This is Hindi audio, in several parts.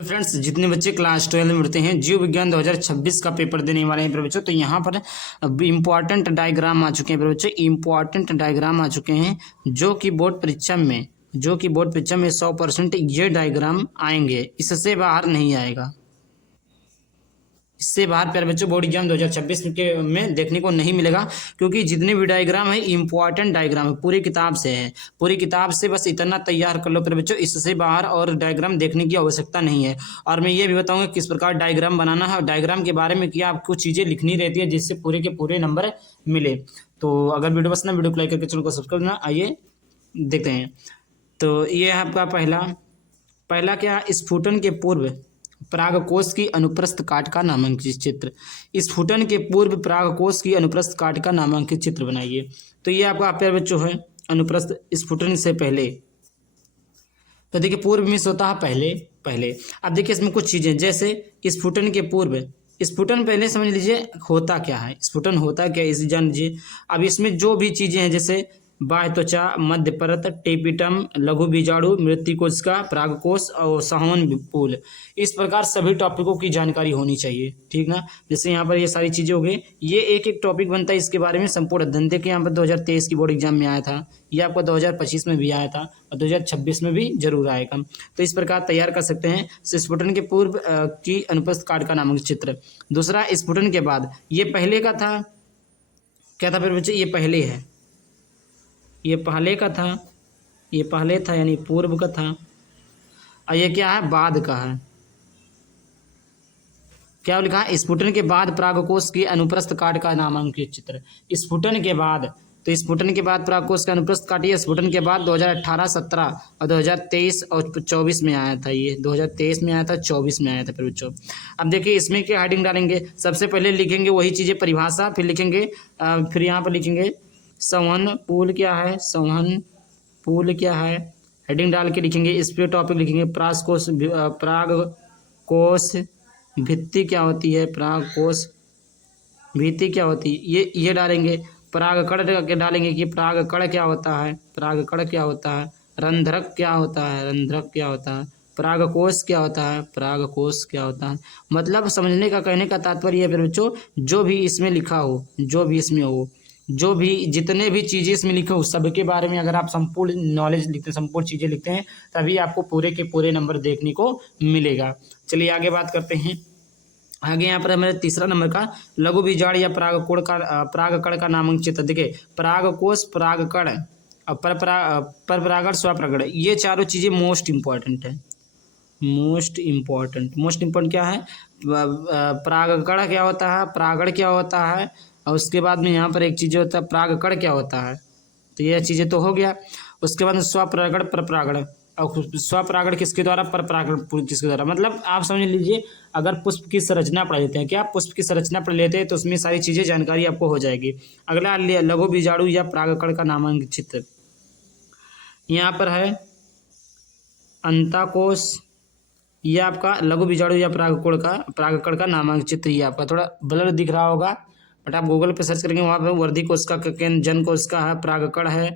फ्रेंड्स, जितने बच्चे क्लास 12 में पढ़ते हैं जीव विज्ञान 2026 का पेपर देने वाले हैं प्यारे बच्चों, तो यहाँ पर इम्पॉर्टेंट डायग्राम आ चुके हैं प्यारे बच्चों। इम्पॉर्टेंट डायग्राम आ चुके हैं जो कि बोर्ड परीक्षा में 100% ये डायग्राम आएंगे, इससे बाहर नहीं आएगा। इससे बाहर प्यारे बच्चों बोर्ड एग्जाम 2026 के में देखने को नहीं मिलेगा, क्योंकि जितने भी डायग्राम है इंपॉर्टेंट डायग्राम है, पूरी किताब से है। पूरी किताब से बस इतना तैयार कर लो प्यारे बच्चों, इससे बाहर और डायग्राम देखने की आवश्यकता नहीं है। और मैं ये भी बताऊंगा किस प्रकार डायग्राम बनाना है, और डायग्राम के बारे में क्या आपको चीज़ें लिखनी रहती है जिससे पूरे के पूरे नंबर मिले। तो अगर वीडियो पसंद है वीडियो को लाइक करके चैनल को सब्सक्राइब करना। आइए देखते हैं। तो ये है आपका पहला क्या, स्फुटन के पूर्व परागकोश की अनुप्रस्थ काट का नामांकित चित्र। स्फुटन के पूर्व परागकोश की अनुप्रस्थ काट का नामांकित चित्र बनाइए। तो ये आपका प्यारे बच्चों है अनुप्रस्थ स्फुटन से पहले। तो देखिए पूर्व में होता है पहले। अब देखिए इसमें कुछ चीजें, जैसे स्फुटन के पूर्व, स्फुटन पहले समझ लीजिए होता क्या है, स्फुटन होता क्या है इसे जान लीजिए। अब इसमें जो भी चीजें हैं, जैसे बाह्य त्वचा, मध्य परत, टेपिटम, लघु बीजाणु, मृत्तिकोशिका, परागकोश और संवहन पूल, इस प्रकार सभी टॉपिकों की जानकारी होनी चाहिए, ठीक ना। जैसे यहाँ पर ये सारी चीजें हो गई, ये एक एक टॉपिक बनता है, इसके बारे में संपूर्ण अध्ययन देखिए यहाँ पर 2023 की बोर्ड एग्जाम में आया था, ये आपका 2025 में भी आया था और 2026 में भी जरूर आएगा। तो इस प्रकार तैयार कर सकते हैं स्फुटन के पूर्व की अनुपस्थित कार्ड का नामक चित्र। दूसरा, स्फुटन के बाद, ये पहले का था, क्या था फिर बच्चे, ये पहले है, ये पहले का था, ये पहले था यानी पूर्व का था, और ये क्या है, बाद का है। क्या लिखा है, स्फुटन के बाद परागकोश की अनुप्रस्थ काट का नामांकित चित्र। स्फुटन के बाद, तो स्फुटन के बाद परागकोश का अनुप्रस्थ काट, ये स्फुटन के बाद 2018, 17 और 2023 और 24 में आया था। ये 2023 में आया था, 24 में आया था फिर बच्चों। अब देखिए इसमें क्या हेडिंग डालेंगे, सबसे पहले लिखेंगे वही चीज़ें, परिभाषा, फिर लिखेंगे फिर यहाँ पर लिखेंगे संवहन पूल क्या है, संवहन पूल क्या है, हेडिंग डाल के लिखेंगे। इस पे टॉपिक लिखेंगे परागकोश भित्ति क्या होती है, परागकोश भित्ति क्या होती है, ये डालेंगे। परागकण के डालेंगे कि परागकण क्या होता है, परागकण क्या होता है, रंध्रक क्या होता है, रंध्रक क्या होता है, परागकोश क्या होता है, परागकोश क्या होता है। मतलब समझने का, कहने का तात्पर्य है फिर बच्चों, जो भी इसमें लिखा हो, जो भी इसमें हो, जो भी जितने भी चीज़ें इसमें लिखे हो, सबके बारे में अगर आप संपूर्ण नॉलेज लिखते हैं, संपूर्ण चीज़ें लिखते हैं, तभी आपको पूरे के पूरे नंबर देखने को मिलेगा। चलिए आगे बात करते हैं। आगे यहाँ पर हमारे तीसरा नंबर का लघु बीजाड़ या परागकण का नामांकित चित्र। देखिए परागकोश, परागकण और परपरागण, स्वपरागण, ये चारों चीज़ें मोस्ट इंपॉर्टेंट है। मोस्ट इम्पोर्टेंट क्या है, परागकण क्या होता है, परागण क्या होता है, और उसके बाद में यहाँ पर एक चीज़ होता है परागकण क्या होता है। तो ये चीज़ें तो हो गया। उसके बाद में स्वपरागण, परपरागण, और स्वपरागण किसके द्वारा, परपरागण किसके द्वारा। मतलब आप समझ लीजिए, अगर पुष्प की संरचना पढ़ लेते हैं, क्या पुष्प की संरचना पढ़ लेते हैं, तो उसमें सारी चीज़ें जानकारी आपको हो जाएगी। अगला लघु बीजाणु या परागकण का नामांकित चित्र। यहाँ पर है अंताकोश, ये आपका लघु बीजाणु या परागकण का नामांकित चित्र। ये आपका थोड़ा ब्लर दिख रहा होगा, बट आप गूगल पे सर्च करेंगे, वहाँ पे वर्धी कोशिका का जन कोशिका है, परागकण है,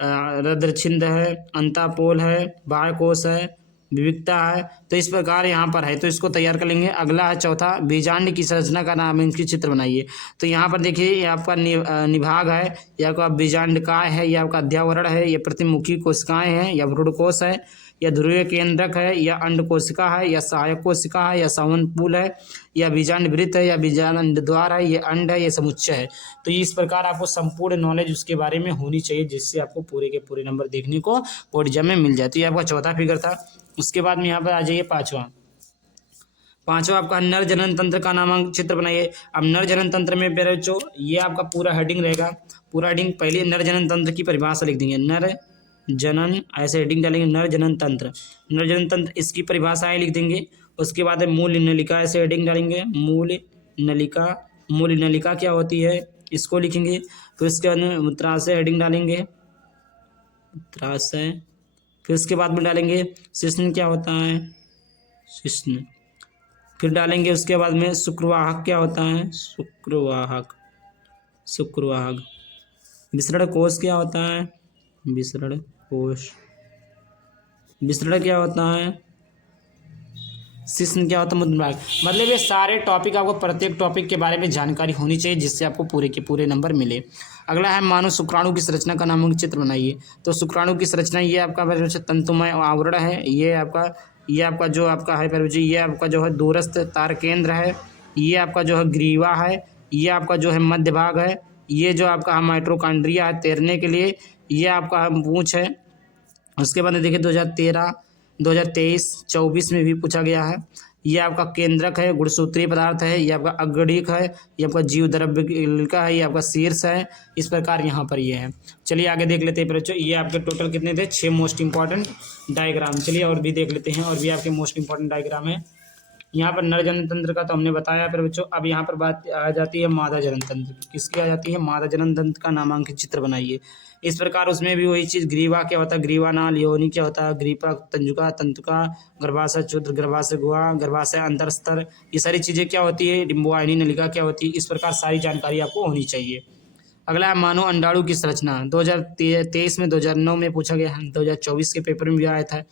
रद्रछिंद है, अंतापोल है, बाह्यकोश है, विविधता है। तो इस प्रकार यहाँ पर है, तो इसको तैयार कर लेंगे। अगला है चौथा, बीजांड की संरचना का नामांकित चित्र बनाइए। तो यहाँ पर देखिए ये आपका निभाग है, ये आपका बीजांडकाय है, ये आपका अध्यावरण है, ये प्रतिमुखी कोशिकाएं हैं, या भ्रूणकोश है, या ध्रुवीय केंद्रक है, या अंड कोशिका है, या सहायक कोशिका है, या संवहन पूल है, या बीजांड वृत्त है, या बीजांड द्वार है, ये अंड है, ये समुच्चय है। तो इस प्रकार आपको संपूर्ण नॉलेज उसके बारे में होनी चाहिए, जिससे आपको पूरे के पूरे नंबर देखने को बोर्ड एग्जाम में मिल जाए। तो ये आपका चौथा फिगर था। उसके बाद में यहाँ पर आ जाइए पांचवा आपका नर जनन तंत्र का नामांकित चित्र बनाइए। अब नर जनन तंत्र में प्यारे बच्चों ये आपका पूरा हेडिंग रहेगा, पूरा हेडिंग। पहले नर जनन तंत्र की परिभाषा लिख देंगे, नर जनन, ऐसे हेडिंग डालेंगे, नर जनन तंत्र, नर जनन तंत्र, इसकी परिभाषाएं लिख देंगे। उसके बाद मूल नलिका, ऐसे हेडिंग डालेंगे, मूल नलिका, मूल नलिका क्या होती है इसको लिखेंगे। फिर उसके बाद में मूत्राशय हेडिंग डालेंगे, मूत्राशय। फिर उसके बाद में डालेंगे शिश्न क्या होता है, शिश्न। फिर डालेंगे उसके बाद में शुक्रवाहक क्या होता है, शुक्रवाहक, शुक्रवाहक। विसरण कोश क्या होता है, विसरण कोश। विसरण क्या होता है, शिश्न क्या होता है? मूत्र भाग। मतलब ये सारे टॉपिक आपको प्रत्येक टॉपिक के बारे में जानकारी होनी चाहिए जिससे आपको पूरे के पूरे नंबर मिले। अगला है मानव शुक्राणु की संरचना का नामक चित्र बनाइए। तो शुक्राणु की संरचना ये आपका बच्चों तंतुमय आवरण है। ये आपका जो आपका है बच्चों, ये आपका जो है दूरस्थ तार केंद्र है। ये आपका जो है ग्रीवा है। ये आपका जो है मध्य भाग है। ये जो आपका माइटोकॉन्ड्रिया है तैरने के लिए। ये आपका पूंछ है। उसके बाद देखिए 2013, 2023, 24 में भी पूछा गया है। ये आपका केंद्रक है, गुणसूत्रीय पदार्थ है। ये आपका अग्रणिक है। ये आपका जीव द्रव्य का है। ये आपका शीर्ष है। इस प्रकार यहाँ पर ये है। चलिए आगे देख लेते हैं बच्चों। ये आपके टोटल कितने थे? 6 मोस्ट इंपॉर्टेंट डायग्राम। चलिए और भी देख लेते हैं। और भी आपके मोस्ट इंपॉर्टेंट डायग्राम है। यहाँ पर नर जनन तंत्र का तो हमने बताया फिर बच्चों। अब यहाँ पर बात आ जाती है मादा जनन तंत्र की। किसकी आ जाती है? मादा जनन तंत्र का नामांकित चित्र बनाइए। इस प्रकार उसमें भी वही चीज़, ग्रीवा क्या होता है, ग्रीवा नाल, योनि क्या होता है, ग्रीपा, तंजुका, तंतुका, गर्भाशय क्षुद्र, गर्भाशय गुहा, गर्भाशय अंतरस्तर, ये सारी चीज़ें क्या होती है, डिम्बवाहिनी नलिका क्या होती है। इस प्रकार सारी जानकारी आपको होनी चाहिए। अगला है मानव अंडाणु की संरचना। 2023 में, 2009 में पूछा गया है, 2024 के पेपर में भी आया था।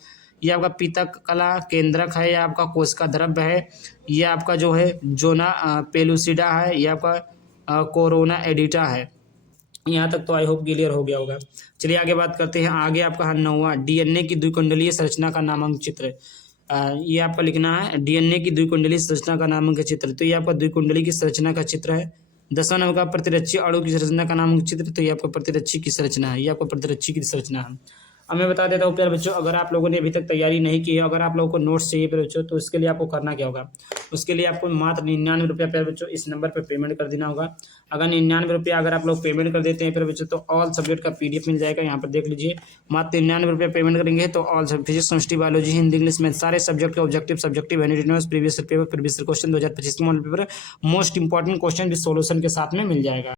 ये आपका पीतक कला केंद्रक है। ये आपका कोशिका द्रव्य है। ये आपका जो है जोना पेलुसिडा है। ये आपका कोरोना एडिटा है। यहाँ तक तो आई होप क्लियर हो गया होगा। चलिए आगे बात करते हैं। आगे आपका 9वां डीएनए की द्विकुंडलीय संरचना का नामांकित चित्र। ये आपका लिखना है डीएनए की द्विकुंडलीय संरचना का नामांकित चित्र। तो ये आपका द्विकुंडली की संरचना का चित्र है। 10वां नंबर का प्रतिरक्षी अणु की संरचना का नामांकित चित्र। तो ये आपका प्रतिरक्षी की संरचना है। ये आपका प्रतिरक्षी की संरचना है। अब मैं बता देता हूँ प्यारे बच्चों, अगर आप लोगों ने अभी तक तैयारी नहीं की है, अगर आप लोगों को नोट्स चाहिए प्यारे बच्चों, तो इसके लिए आपको करना क्या होगा? उसके लिए आपको मात्र 99 रुपया प्यारे बच्चों इस नंबर पर पेमेंट कर देना होगा। अगर 99 रुपया अगर आप लोग पेमेंट कर देते हैं प्यारे बच्चों, तो ऑल सब्जेक्ट का PDF मिल जाएगा। यहाँ पर देख लीजिए, मात्र 99 रुपया पेमेंट करेंगे तो all physics, chemistry, biology, Hindi, English में सारे सब्जेक्ट के objective, subjective, previous paper, previous question 2025 के model paper, most important question भी सोल्यूशन के साथ में मिल जाएगा।